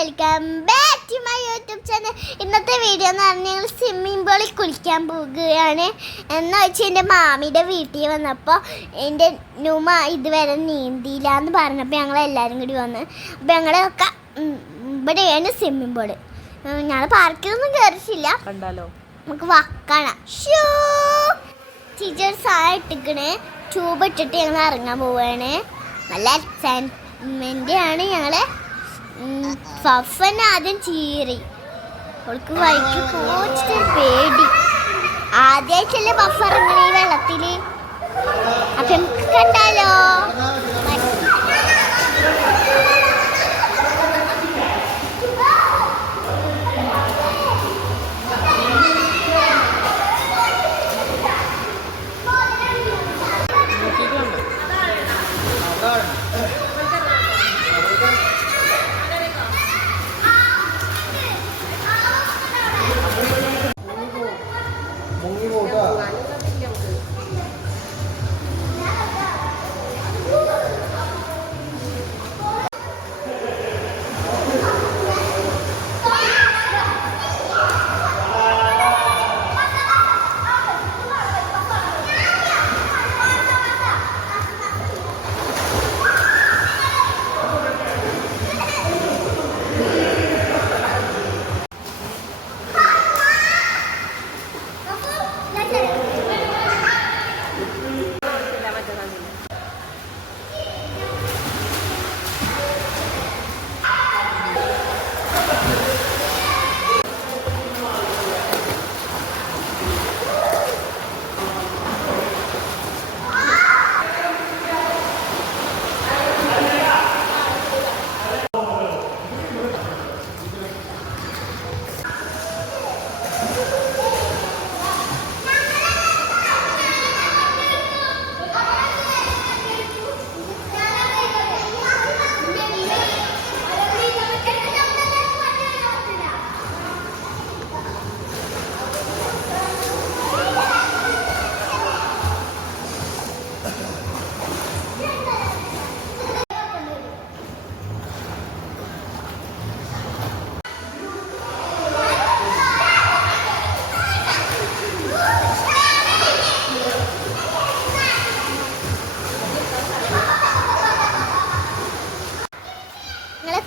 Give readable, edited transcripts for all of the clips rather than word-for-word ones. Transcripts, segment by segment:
Welcome back to my YouTube channel. ഇന്നത്തെ video എന്ന് പറഞ്ഞാൽ ഞങ്ങൾ സ്വിമ്മിംഗ് പൂളിൽ കുളിക്കാൻ പോകുകയാണ്. എന്ന് വെച്ചാൽ എൻ്റെ മാമിയുടെ വീട്ടിൽ വന്നപ്പോൾ എൻ്റെ നുമ ഇതുവരെ നീന്തിയില്ല എന്ന് പറഞ്ഞപ്പോൾ ഞങ്ങളെല്ലാവരും കൂടി വന്ന്. അപ്പോൾ ഞങ്ങളൊക്കെ ഇവിടെയാണ് സ്വിമ്മിംഗ് പൂള്. ഞങ്ങൾ പാർക്കിലൊന്നും കയറിച്ചില്ല, കണ്ടാലോ നമുക്ക് വക്കണം. ഷൂ ടീച്ചേഴ്സ് ആയിട്ടിക്കണേ ട്യൂബ് ഇട്ടിട്ട് ഞങ്ങൾ ഇറങ്ങാൻ പോവുകയാണ്. നല്ല എക്സൈറ്റ്മെൻ്റ് ആണ് ഞങ്ങൾ. ഫഫന് ആദ്യം ചീറി, അവൾക്ക് വഴിക്ക് പോയിട്ട് പേടി. ആദ്യമായിട്ടല്ലേ ബഫ് ഇറങ്ങണ ഈ വെള്ളത്തിൽ. അപ്പം നമുക്ക് കണ്ടാലോ.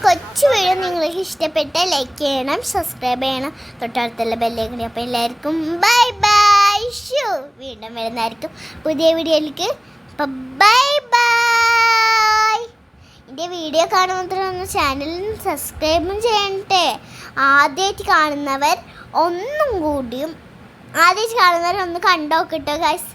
കൊച്ചു വീഡിയോ നിങ്ങൾക്ക് ഇഷ്ടപ്പെട്ട ലൈക്ക് ചെയ്യണം, സബ്സ്ക്രൈബ് ചെയ്യണം, തൊട്ടടുത്തുള്ള ബെല്ലേക്കൂടി. അപ്പോൾ എല്ലാവർക്കും ബൈ ബൈ. ഷൂ വീണ്ടും വരുന്നതായിരിക്കും പുതിയ വീഡിയോയിലേക്ക്. അപ്പം ബൈ ബൈ. എൻ്റെ വീഡിയോ കാണുമ്പോൾ ചാനലിൽ സബ്സ്ക്രൈബും ചെയ്യണ്ടേ. ആദ്യമായിട്ട് കാണുന്നവർ ഒന്ന് കണ്ടോക്കിട്ടോ ഗൈസ്.